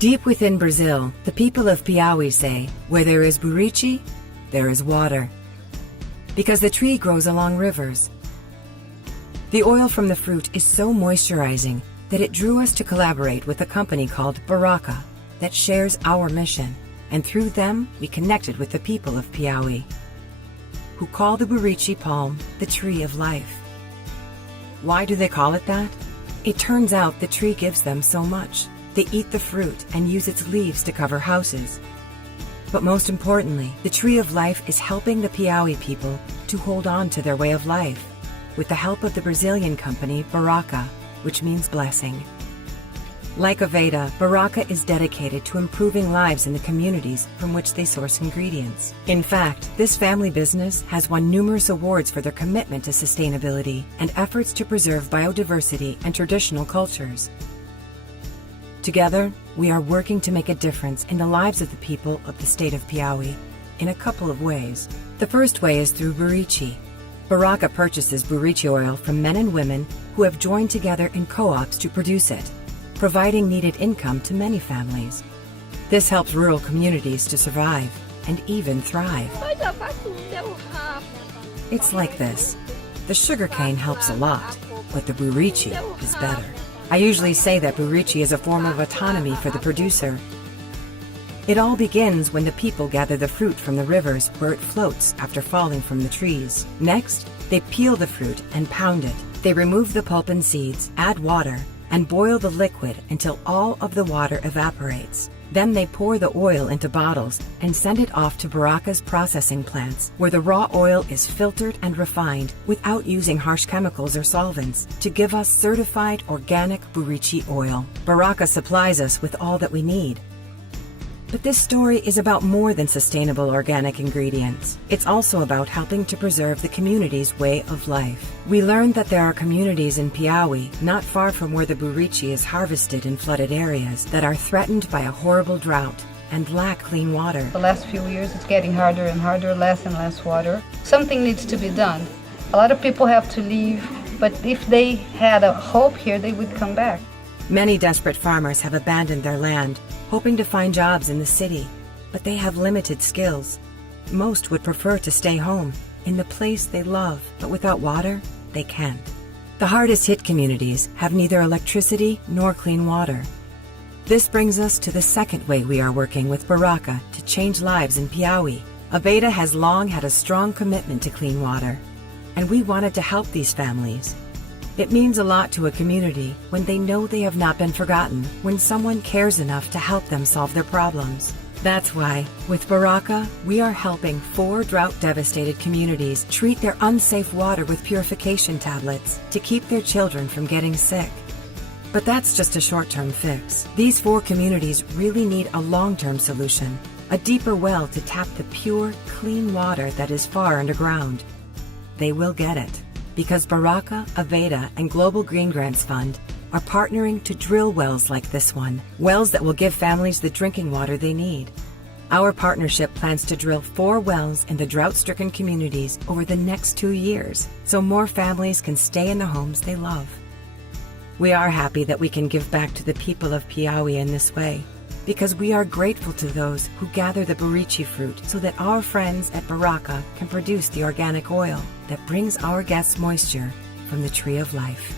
Deep within Brazil, the people of Piauí say, where there is Buriti, there is water. Because the tree grows along rivers. The oil from the fruit is so moisturizing that it drew us to collaborate with a company called Baraka that shares our mission, and through them we connected with the people of Piauí, who call the Buriti palm the tree of life. Why do they call it that? It turns out the tree gives them so much. They eat the fruit and use its leaves to cover houses. But most importantly, the tree of life is helping the Piauí people to hold on to their way of life with the help of the Brazilian company Baraka, which means blessing. Like Aveda, Baraka is dedicated to improving lives in the communities from which they source ingredients. In fact, this family business has won numerous awards for their commitment to sustainability and efforts to preserve biodiversity and traditional cultures. Together, we are working to make a difference in the lives of the people of the state of Piauí in a couple of ways. The first way is through Buriti. Baraka purchases Buriti oil from men and women who have joined together in co-ops to produce it, providing needed income to many families. This helps rural communities to survive and even thrive. It's like this. The sugarcane helps a lot, but the Buriti is better. I usually say that Buriti is a form of autonomy for the producer. It all begins when the people gather the fruit from the rivers where it floats after falling from the trees. Next, they peel the fruit and pound it. They remove the pulp and seeds, add water, and boil the liquid until all of the water evaporates. Then they pour the oil into bottles and send it off to Baraka's processing plants, where the raw oil is filtered and refined without using harsh chemicals or solvents to give us certified organic Buriti oil. Baraka supplies us with all that we need. But this story is about more than sustainable organic ingredients. It's also about helping to preserve the community's way of life. We learned that there are communities in Piauí, not far from where the Buriti is harvested in flooded areas, that are threatened by a horrible drought and lack clean water. The last few years it's getting harder and harder, less and less water. Something needs to be done. A lot of people have to leave, but if they had a hope here, they would come back. Many desperate farmers have abandoned their land, hoping to find jobs in the city, but they have limited skills. Most would prefer to stay home, in the place they love, but without water, they can't. The hardest hit communities have neither electricity nor clean water. This brings us to the second way we are working with Baraka to change lives in Piauí. Aveda has long had a strong commitment to clean water, and we wanted to help these families. It means a lot to a community when they know they have not been forgotten, when someone cares enough to help them solve their problems. That's why, with Baraka, we are helping 4 drought-devastated communities treat their unsafe water with purification tablets to keep their children from getting sick. But that's just a short-term fix. These 4 communities really need a long-term solution, a deeper well to tap the pure, clean water that is far underground. They will get it, because Baraka, Aveda, and Global Green Grants Fund are partnering to drill wells like this one, wells that will give families the drinking water they need. Our partnership plans to drill 4 wells in the drought-stricken communities over the next 2 years, so more families can stay in the homes they love. We are happy that we can give back to the people of Piauí in this way, because we are grateful to those who gather the Buriti fruit so that our friends at Baraka can produce the organic oil that brings our guests moisture from the tree of life.